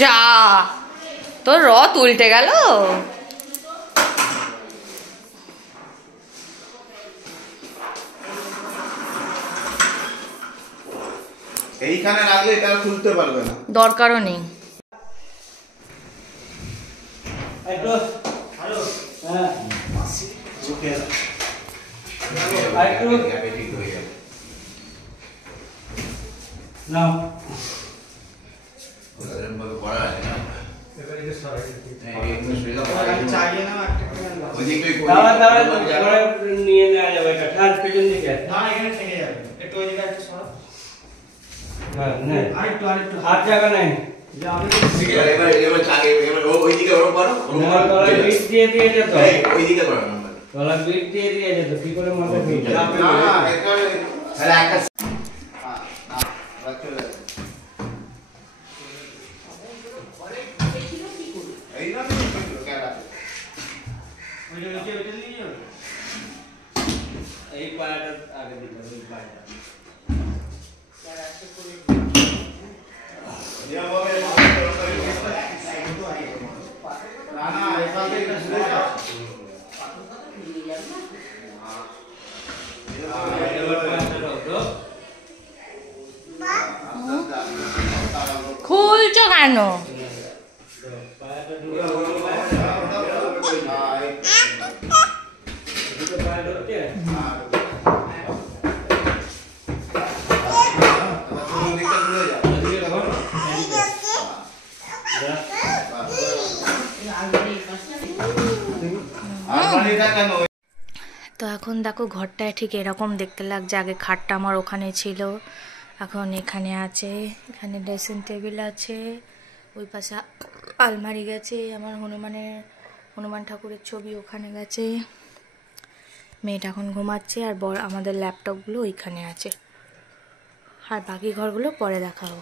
যা তোর রথ উল্টে গেল। এইখানে রাখলে এটা খুলতে পারবে না, দরকারও নেই। নিয়ে নেওয়া যাবে এটা ঠাস পেছন দিকে না এখানে থেকে যাবে একটু ওই দিকে একটু সরো হ্যাঁ না আরেকটু হাত জায়গা নাই যে আমি এবার চাগে এবার ওই দিকে ওরকম করো গলা বিট দিয়ে দিয়েছে তো ওই দিকে করো গলা বিট দিয়ে দিয়েছে তো কি করে মাথা বিট না না এটা তাহলে একটা এই পায়াটা আগে দিতে হবে এই পায়াটা যারা আছে করে দিয়া হবে না না এসব থেকে ঘুরে যাও খুলছো কেন? তো এখন দেখো ঘরটায় ঠিক এরকম দেখতে লাগছে। আগে খাটটা আমার ওখানে ছিল, এখন এখানে আছে। এখানে ড্রেসিং টেবিল আছে, ওই পাশে আলমারি গেছে, আমার হনুমান ঠাকুরের ছবি ওখানে গেছে। মেয়েটা এখন ঘুমাচ্ছে, আর আমাদের ল্যাপটপগুলো ওইখানে আছে, আর বাকি ঘরগুলো পরে দেখাবো।